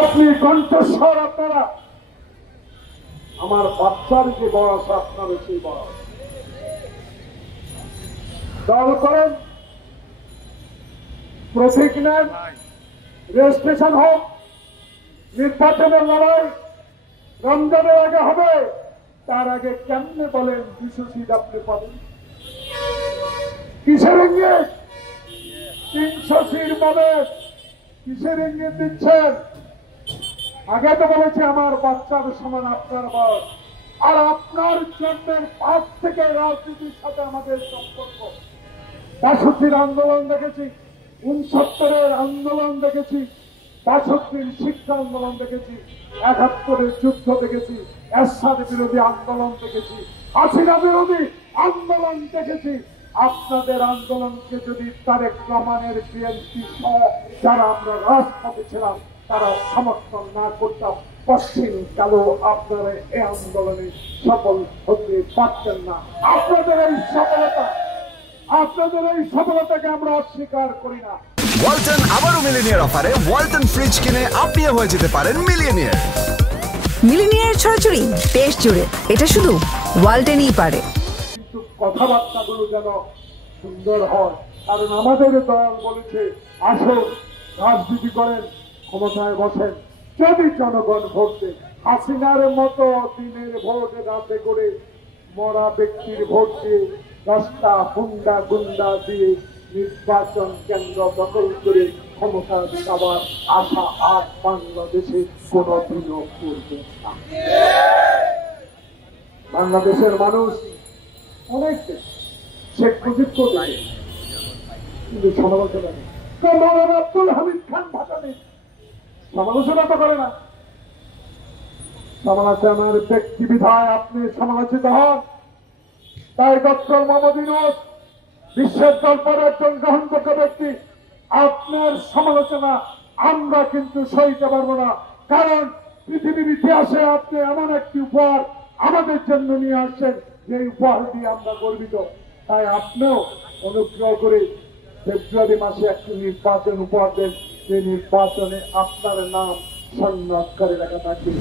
আপনি কণ্ঠস্বর আপনারা আমার বাচ্চার যে বয়স আপনার সেই বয়স দল করেন, প্রতীক নেন, রেজিস্ট্রেশন হোক, নির্বাচনের লড়াই রমজানের আগে হবে। তার আগে কেমনে বলেন 200 সিট আপনি পাবেন? কিসের ইঙ্গিত? 300 সিট পাবেন, কিসের ইঙ্গিত দিচ্ছেন? আগে তো বলেছে আমার বাচ্চার সমান আপনার বয়স, আর আপনার জন্মের পর থেকে রাজনীতির সাথে আমাদের সম্পর্ক। ৬২ আন্দোলন দেখেছি, ৬৯ আন্দোলন দেখেছি, ৬২ শিক্ষা আন্দোলন দেখেছি, ৭১ যুদ্ধ দেখেছি, এরশাদ বিরোধী আন্দোলন দেখেছি, হাসিনা বিরোধী আন্দোলন দেখেছি। আপনাদের আন্দোলনকে যদি তারেক রহমানের বিএনপি সহ যারা আমরা রাজপথে ছিলাম তারা সমর্থন না করতাম, পশ্চিম কালো আপনারা এই আন্দোলনে সফল হতে পারতেন না। আপনাদের এই সফলতাকে আমরা অস্বীকার করি না। ওয়ালটন আবারও মিলিনিয়ার অফারে ওয়ালটন ফ্রিজ কিনে আপনিও হয়ে যেতে পারেন মিলিয়নিয়ার। মিলিনিয়ার ছড়াছড়ি দেশ জুড়ে, এটা শুধু ওয়ালটনই পারে। কিন্তু কথাবার্তাগুলো যেন সুন্দর হয়, কারণ আমাদের দল বলেছে আসুন রাজনীতি করেন, ক্ষমতায় বসেন, যদি জনগণ ভোট দেয়। হাসিনার মতো দিনের ভোট রাতে করে মরা ব্যক্তির ভোট দিয়ে 10টা হুন্ডা গুন্ডা দিয়ে নির্বাচন কেন্দ্র দখল করে ক্ষমতা যাওয়ার আশা আর বাংলাদেশে কোনদিনও করবে না। বাংলাদেশের মানুষ অনেক শেখ মুজিবকে লাগে, কিন্তু সমালোচনা নেই। মৌলানা আব্দুল হামিদ খান ভাষা নেই, সমালোচনা তো করে না। সমালোচনার ব্যক্তি বিধায় আপনি সমালোচিত হন। তাই ডক্টর মোহাম্মদ ইউনূস বিশ্বের দরবারে একজন গ্রহণযোগ্য ব্যক্তি, আপনার সমালোচনা আমরা কিন্তু সইতে পারবো না। কারণ পৃথিবীর ইতিহাসে আপনি এমন একটি উপহার আমাদের জন্য নিয়ে আসছেন যে উপহার দিয়ে আমরা গর্বিত। তাই আপনিও অনুগ্রহ করে ফেব্রুয়ারি মাসে একটি নির্বাচন উপহার দেন, যে নির্বাচনে আপনার নাম সংরক্ষণ করে রাখা থাকে।